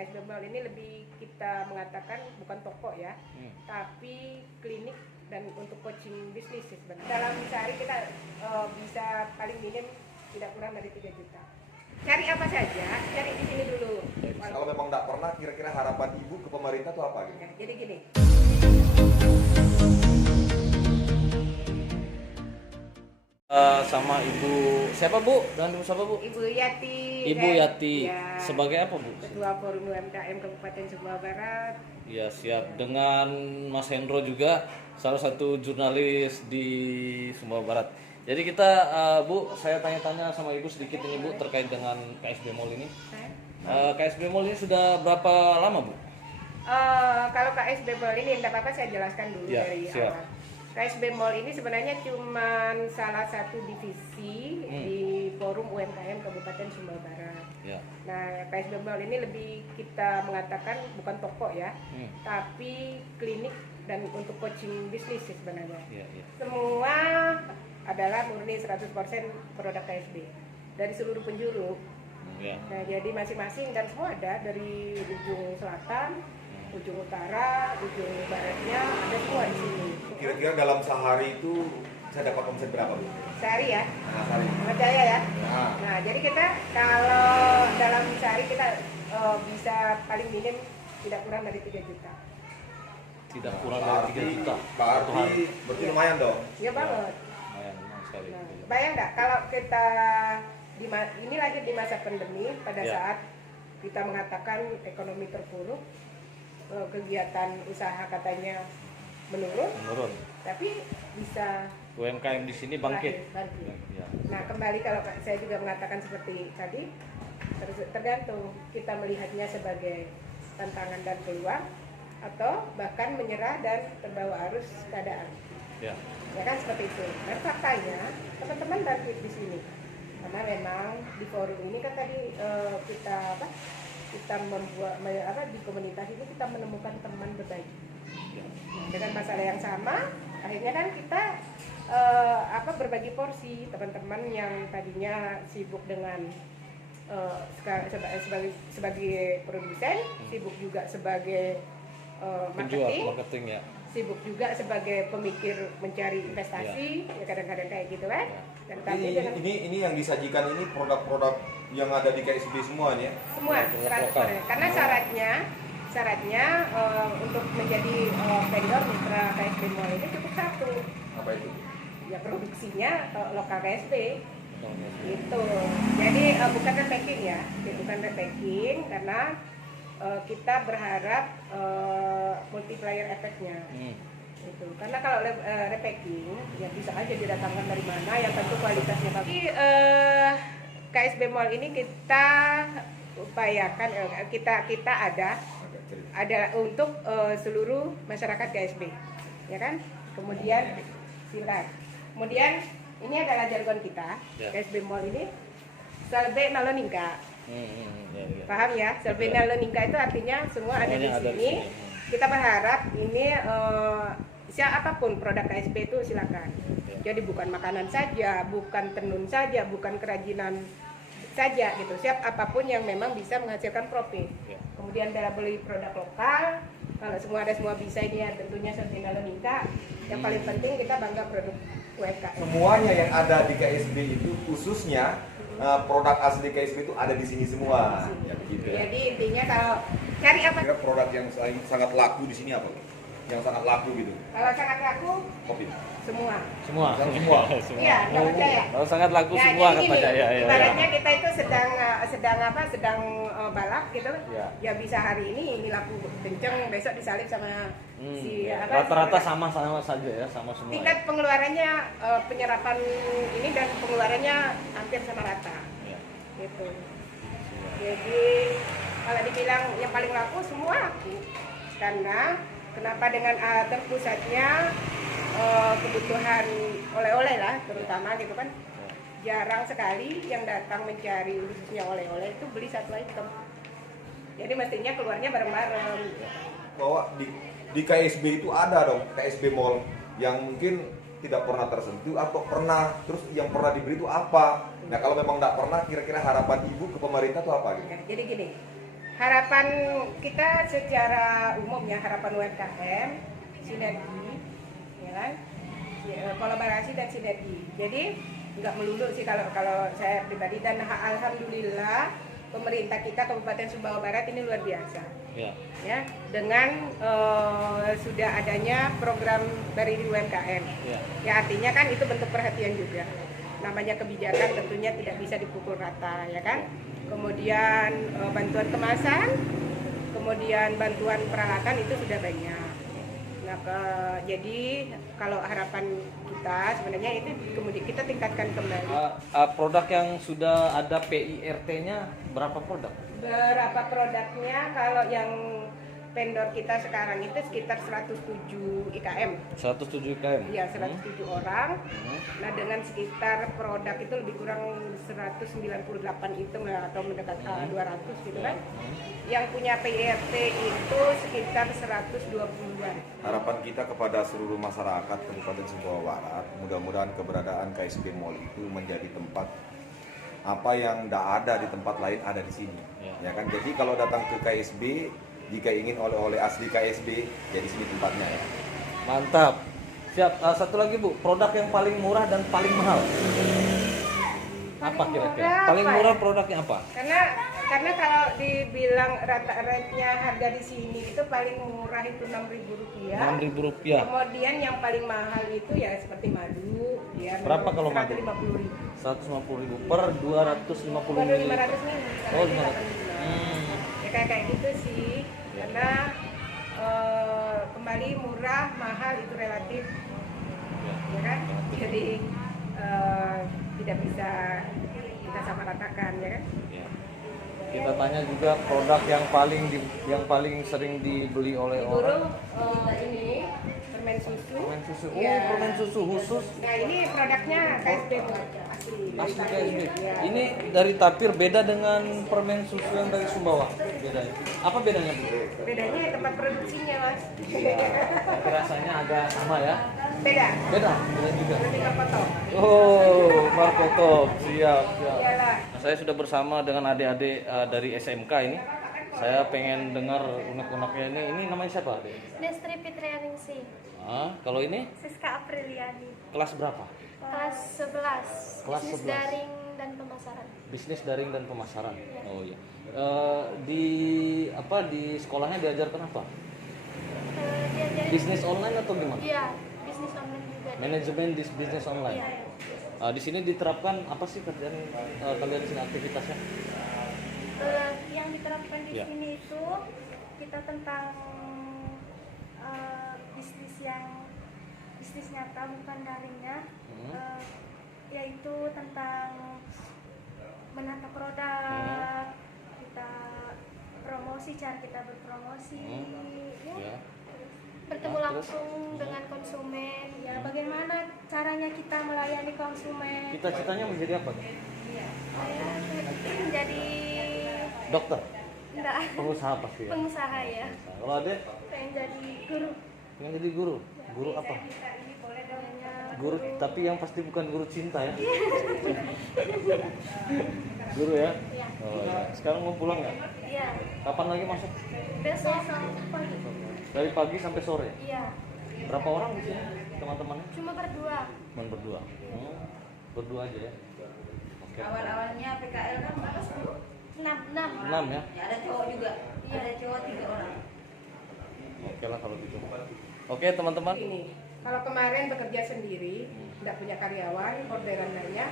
KSB Mall ini lebih kita mengatakan bukan toko ya, tapi klinik dan untuk coaching bisnis sih sebenarnya. Dalam sehari kita bisa paling minim tidak kurang dari 3 juta. Cari apa saja, cari di sini dulu. Kalau memang tidak pernah, kira-kira harapan ibu ke pemerintah itu apa gitu? Ya, jadi gini. Sama ibu siapa bu? Dengan ibu siapa bu? Ibu Yati. Ibu Yati. Ya, Sebagai apa bu? Ketua Forum UMKM Kabupaten Sumbawa Barat. Ya siap. Dengan Mas Hendro juga salah satu jurnalis di Sumbawa Barat. Jadi kita bu, saya tanya-tanya sama ibu sedikit ini bu terkait dengan KSB Mall ini. KSB Mall ini sudah berapa lama bu? Kalau KSB Mall ini tidak apa-apa saya jelaskan dulu Ya, dari siap. awal. KSB Mall ini sebenarnya cuma salah satu divisi di Forum UMKM Kabupaten Sumbawa Barat. Ya. Nah, KSB Mall ini lebih kita mengatakan bukan toko ya, tapi klinik dan untuk coaching bisnis sih sebenarnya. Ya, ya. Semua adalah murni 100% produk KSB dari seluruh penjuru. Ya. Nah, jadi masing-masing dan semua ada dari ujung selatan, ujung utara, ujung baratnya, ada semua di sini. Kira-kira dalam sehari itu saya dapat omset berapa bu? Sehari ya, Nah, sehari. percaya ya. Nah, Nah, jadi kita kalau dalam sehari kita bisa paling minim tidak kurang dari 3 juta. Tidak kurang dari 3 juta. Satu hari. berarti lumayan dong. Ya banget. Lumayan sekali. Nah, bayang nggak kalau kita ini lagi di masa pandemi pada Ya. saat kita mengatakan ekonomi terpuruk, kegiatan usaha katanya menurun, tapi bisa UMKM di sini bangkit. bangkit. Ya. Nah, kembali kalau saya juga mengatakan seperti tadi, tergantung kita melihatnya sebagai tantangan dan peluang atau bahkan menyerah dan terbawa arus keadaan. Ya. Ya kan seperti itu. Dan faktanya teman-teman bangkit di sini. Karena memang di forum ini kan tadi kita membuat di komunitas ini kita menemukan teman berbagi. Nah, dengan masalah yang sama, akhirnya kan kita berbagi porsi. Teman-teman yang tadinya sibuk dengan sebagai produsen, sibuk juga sebagai Marketing ya. sibuk juga sebagai pemikir mencari investasi, ya kadang-kadang kayak gitu kan. Dan kami Ini yang disajikan ini produk-produk yang ada di KSB semua nih ya? semua 100%. Karena syaratnya untuk menjadi vendor mitra KSB Mall ini cukup satu, Apa itu? ya produksinya lokal KSB gitu. Jadi bukan repacking ya, bukan repacking karena kita berharap multiplier efeknya. Gitu. Karena kalau repacking ya bisa aja didatangkan dari mana yang tentu kualitasnya bagus. Jadi KSB Mall ini kita upayakan kita ada untuk seluruh masyarakat KSB, ya kan? Kemudian silakan. Kemudian ini adalah jargon kita, Ya. KSB Mall ini Selbe Naloningka. Ya. Paham ya? Selbe Naloningka itu artinya semua ada di Semuanya ada di sini. sini. Kita berharap ini siapapun produk KSB itu silakan. Jadi bukan makanan saja, bukan tenun saja, bukan kerajinan saja gitu. Siap apapun yang memang bisa menghasilkan profit. Ya. Kemudian dalam beli produk lokal, kalau semua bisa ini ya tentunya Selbe Naloningka. Yang paling penting kita bangga produk UMKM. Semuanya yang ada di KSB itu khususnya produk asli KSB itu ada di sini semua. Ya begitu ya. Jadi intinya kalau cari apa? Kira produk yang sangat laku di sini apa? Yang sangat laku gitu. Kalau sangat laku Kopi. semua. Semua. Semua. Iya, nggak percaya. Oh, sangat laku Ya, semua jadi katanya gini, ya. ibaratnya kita itu sedang balap gitu. Ya. Ya bisa hari ini laku kenceng, besok disalip sama Rata-rata sama saja ya, sama semua. tingkat pengeluarannya penyerapan ini dan pengeluarannya hampir sama rata. Ya. Gitu. Jadi kalau dibilang yang paling laku semua laku. Karena kenapa dengan terpusatnya kebutuhan oleh-oleh lah terutama gitu kan. Jarang sekali yang datang mencari khususnya oleh-oleh itu beli satu item. Jadi mestinya keluarnya bareng-bareng. Bahwa di KSB itu ada dong KSB Mall yang mungkin tidak pernah tersentuh atau pernah, terus yang pernah diberi itu apa? Nah kalau memang tidak pernah, kira-kira harapan ibu ke pemerintah itu apa gitu? Ya, jadi gini, harapan kita secara umum ya, harapan UMKM sinergi, ya kan? Kolaborasi dan sinergi. Jadi nggak melulu sih kalau saya pribadi, dan alhamdulillah pemerintah kita Kabupaten Sumbawa Barat ini luar biasa. Ya, dengan sudah adanya program dari UMKM. Ya artinya kan itu bentuk perhatian juga. Namanya kebijakan tentunya tidak bisa dipukul rata, ya kan? Kemudian bantuan kemasan, kemudian bantuan peralatan itu sudah banyak. Nah, jadi kalau harapan kita sebenarnya itu kemudian kita tingkatkan kembali. Produk yang sudah ada PIRT-nya berapa produk? Berapa produknya? Kalau yang vendor kita sekarang itu sekitar 107 IKM. 107 IKM? Iya, 107 orang. Nah, dengan sekitar produk itu lebih kurang 198 itu atau mendekati 200 gitu kan. Yang punya PIRT itu sekitar 120-an. Harapan kita kepada seluruh masyarakat Kabupaten Sumbawa Barat, mudah-mudahan keberadaan KSB Mall itu menjadi tempat apa yang tidak ada di tempat lain ada di sini. Ya kan? Jadi kalau datang ke KSB, jika ingin oleh-oleh asli KSB, jadi sini tempatnya ya. Mantap. Siap. Satu lagi Bu, produk yang paling murah dan paling mahal. Apa kira-kira? Paling murah produknya apa? Karena kalau dibilang rate-nya harga di sini itu paling murah itu Rp6.000. Rp6.000. Kemudian yang paling mahal itu ya seperti madu, ya. Berapa kalau madu? Rp150.000. 150.000 per 250 Baru ml. 500 nih. Oh, 500. Ya kayak gitu sih. Karena kembali murah, mahal itu relatif. Ya kan? Jadi tidak bisa kita sama ratakan, ya kan? Kita tanya juga produk yang paling sering dibeli oleh orang. Ini permen susu. Permen susu. Oh, Ya. permen susu khusus. Nah, ini produknya KSB Asli KSB. Ini dari Tapir beda dengan permen susu yang dari Sumbawa. Bedanya. Apa bedanya, Bu? Bedanya tempat produksinya, Mas. Tapi rasanya agak sama ya. Beda. Beda juga. Lebih ke potong. Oh, Markoto, siap. Iyalah. Nah, saya sudah bersama dengan adik-adik dari SMK ini. Saya pengen dengar unek-uneknya ini. Ini namanya siapa, Adik? Destri Fitrianingsih. Kalau ini Siska Apriliani. kelas berapa? Kelas 11. Kelas Bisnis 11. daring dan pemasaran. Bisnis daring dan pemasaran. Oh iya. Di sekolahnya diajarkan apa? Diajarin. Bisnis online atau gimana? Iya, bisnis online juga. Manajemen bisnis online. Iya. Di sini diterapkan apa sih kerjaan kalian sini aktivitasnya? Yang diterapkan di Iya. sini itu kita tentang bisnis nyata bukan daringnya, yaitu tentang menata produk, kita promosi, cara kita berpromosi, Ya. bertemu Nah, langsung dengan konsumen, ya bagaimana caranya kita melayani konsumen. Cita-citanya menjadi apa? Saya menjadi Dokter. enggak, Pengusaha pasti ya. pengusaha ya. Kalau ada Pengen jadi guru. yang jadi guru. Guru apa? Guru, tapi yang pasti bukan guru cinta ya. Guru ya? Iya. Oh iya. Sekarang mau pulang nggak? Iya. Kapan lagi masuk? Besok pagi. Dari pagi sampai sore. Iya. Berapa orang di sini teman-temannya? Cuma berdua. Cuma berdua. Berdua aja ya. Oke. Awal-awalnya PKL kan berapa sih? 6. 6 ya. Ya, ada cowok juga. Ada cowok 3 orang. Oke lah kalau gitu. Oke teman-teman. Ini, kalau kemarin bekerja sendiri, tidak punya karyawan, orderan banyak,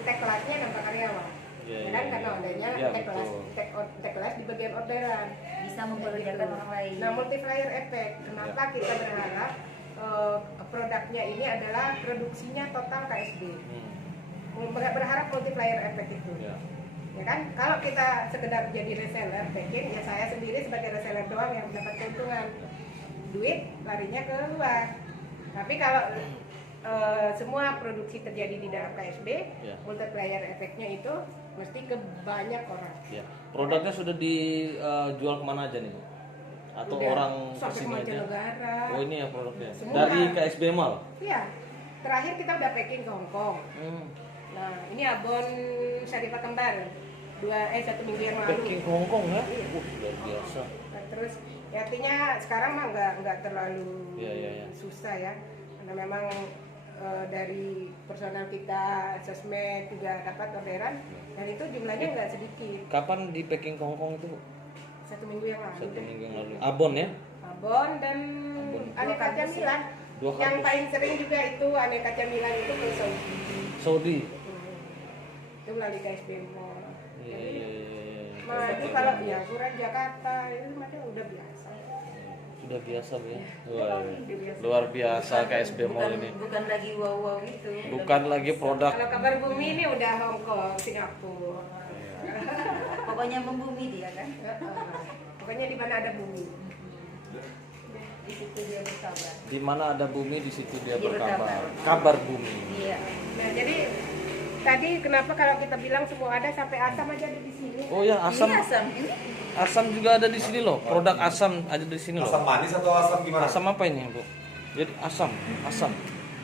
entek kelasnya nambah karyawan. Iya, Ya kan, iya, karena iya. adanya Iya, entek kelas, betul. entek kelas di bagian orderan. Bisa mempekerjakan orang lain. Nah, multiplier effect. Kenapa kita berharap produknya ini adalah produksinya total KSB. Berharap multiplier effect itu. Ya. Ya kan, kalau kita sekedar jadi reseller packing, ya saya sendiri sebagai reseller doang yang mendapat keuntungan, duit larinya ke luar. Tapi kalau semua produksi terjadi di dalam KSB, Ya. multiplier efeknya itu mesti ke banyak orang. Ya. Produknya sudah dijual kemana aja nih, Bu? Atau Udah orang sampai kesini aja? mancanegara. Oh ini ya produknya. Semua. Dari KSB Mall. Iya, terakhir kita udah packing ke Hong Kong. Nah, ini abon Syarifah Kembar. 1 minggu yang lalu. Packing ke Hongkong ya? Luar biasa. Nah, terus ya artinya sekarang mah nggak terlalu Iya. susah ya, karena memang dari personal kita sosmed juga dapat orderan dan itu jumlahnya nggak sedikit. Kapan di packing ke Hongkong itu, Bu? 1 minggu yang lalu. 1 minggu yang lalu. Abon ya? Abon dan aneka camilan. Dua Yang kardus. paling sering juga itu aneka camilan itu ke Saudi. Saudi. Itu melalui KSB Mall. Iya. Nah itu kalau ya ukuran Jakarta itu macam udah biasa. Sudah biasa, Bu ya. Udah Luar biasa KSB Mall ini. Bukan lagi wow gitu. Bukan lagi produk. Kalau kabar bumi ini udah Hongkong, Singapura. Pokoknya membumi dia kan. Pokoknya di mana ada bumi, di situ dia berkabar. Di mana ada bumi di situ dia Dia berkabar. berkabar. Kabar bumi. Iya. Nah jadi tadi kenapa kalau kita bilang semua ada sampai asam aja ada di sini? Oh ya, asam. Ini asam ini. Asam juga ada di sini loh. Produk asam ada di sini loh. Asam manis atau asam gimana? Asam apa ini, Bu? Jadi asam.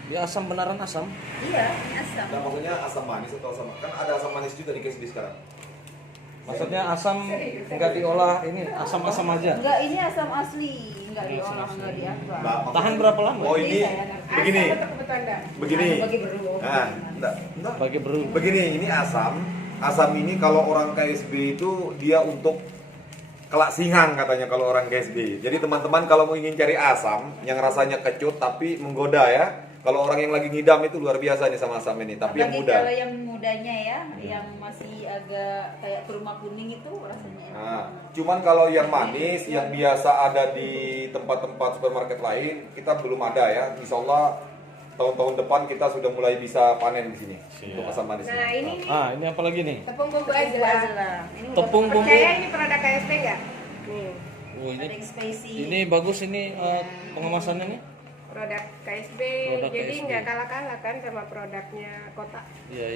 Ya asam beneran asam. Iya, asam. Nah, maksudnya asam manis atau asam, kan ada asam manis juga di KSB sekarang. Maksudnya asam enggak diolah, ini asam-asam aja. Enggak, ini asam asli, enggak diolah, enggak diapa. Nah, Tahan berapa lama? Oh ini begini, Asam untuk kebutuhan Anda. begini. Bagi beru. Nah, enggak. Bagi beru. Begini, ini asam. Asam ini kalau orang KSB itu dia untuk kelak singang katanya kalau orang KSB. Jadi teman-teman kalau mau ingin cari asam yang rasanya kecut tapi menggoda ya. Kalau orang yang lagi ngidam itu luar biasa nih sama asam ini, tapi yang Apalagi muda. kalau yang mudanya ya, yang masih agak kayak kurma kuning itu rasanya enak. Nah, cuman kalau yang manis yang biasa ada di tempat-tempat supermarket lain kita belum ada ya. Insya Allah tahun-tahun depan kita sudah mulai bisa panen di sini untuk asam manis. Nah ini nih Ah, ini apa lagi nih? tepung bumbu Tepung azla. azla. Ini udah Tepung bumbu. Percaya ini produk KSP nggak? Nih Oh, ada ini yang spicy. ini bagus ini pengemasannya nih. produk KSB, Produk jadi KSB. nggak kalah-kalah kan sama produknya kota. Iya.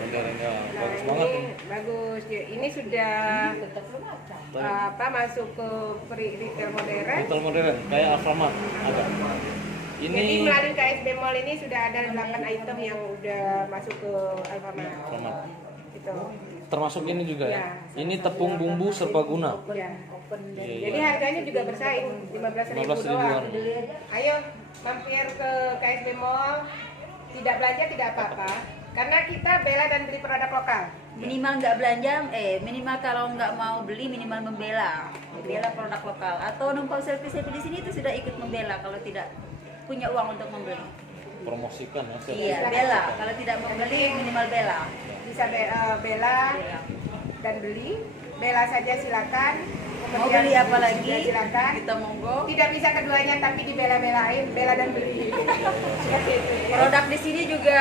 Modelnya Nah bagus ini banget ini. bagus. Ya, ini sudah tetap belum matang. masuk ke retail modern. Retail modern kayak Alfamart ada. Jadi Ini melalui KSB Mall ini sudah ada 8 item yang udah masuk ke Alfamart. Alfamart. Gitu. Termasuk ini juga ya. Ya. Ini tepung bumbu serbaguna. Ya. Iya. Jadi harganya juga bersaing 15.000 15.000 doang. -an. Ayo mampir ke KSB Mall. Tidak belanja tidak apa-apa. Karena kita bela dan beli produk lokal. Minimal nggak belanja, minimal kalau nggak mau beli minimal membela produk lokal. Atau numpang selfie di sini itu sudah ikut membela kalau tidak punya uang untuk membeli. Promosikan ya. Iya, bela. Kalau tidak membeli minimal bela. Bisa bela dan beli. Bela saja silakan. Mau Kemudian beli apa lagi? juga silakan. Kita monggo. Tidak bisa keduanya tapi dibela-belain, bela dan beli. Seperti itu. Produk di sini juga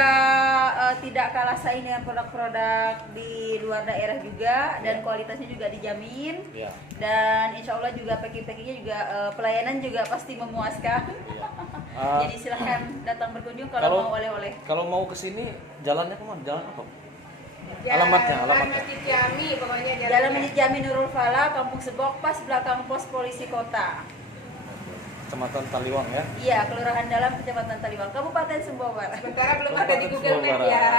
tidak kalah saing dengan produk-produk di luar daerah juga dan kualitasnya juga dijamin. Ya. Dan insya Allah juga packing-packingnya juga pelayanan juga pasti memuaskan. Ah, Jadi silahkan datang berkunjung kalau Kalau- mau oleh-oleh. kalau mau ke sini jalannya kemana? Jalan apa? Jalan Alamatnya. Masjid Jami pokoknya Jalan Masjid Jami Nurul Falah, Kampung Sebok, pas belakang pos polisi kota. Kecamatan Taliwang ya. Iya, Kelurahan Dalam, Kecamatan Taliwang, Kabupaten Sumbawa Barat. Sementara belum ada di Google Sumbawa Map Barat. ya.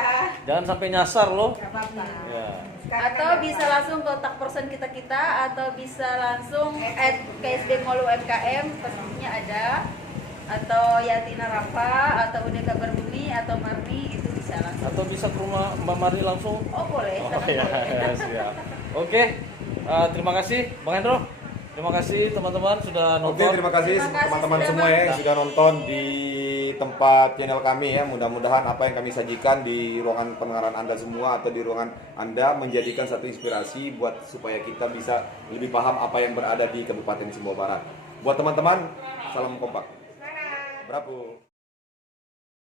Jangan sampai nyasar loh. Gak apa-apa. Ya. Sekarang Atau kan bisa apa-apa. langsung kontak person kita atau bisa langsung at KSB Mall UMKM, pastinya ada. Atau Yatina Rafa, atau Ude Kabar Bumi, atau Marni, itu bisa langsung. Atau bisa ke rumah Mbak Mari langsung. Oh boleh, Oh sangat ya, boleh. siap. Oke, terima kasih Bang Hendro. Terima kasih teman-teman sudah Oke, nonton. terima kasih Terima kasih teman-teman sudah semua ya yang mampir. sudah nonton di tempat channel kami ya. Mudah-mudahan apa yang kami sajikan di ruangan pendengaran Anda semua atau di ruangan Anda menjadikan satu inspirasi buat supaya kita bisa lebih paham apa yang berada di Kabupaten Sumbawa Barat. Buat teman-teman, salam kompak. Semangat. Bravo.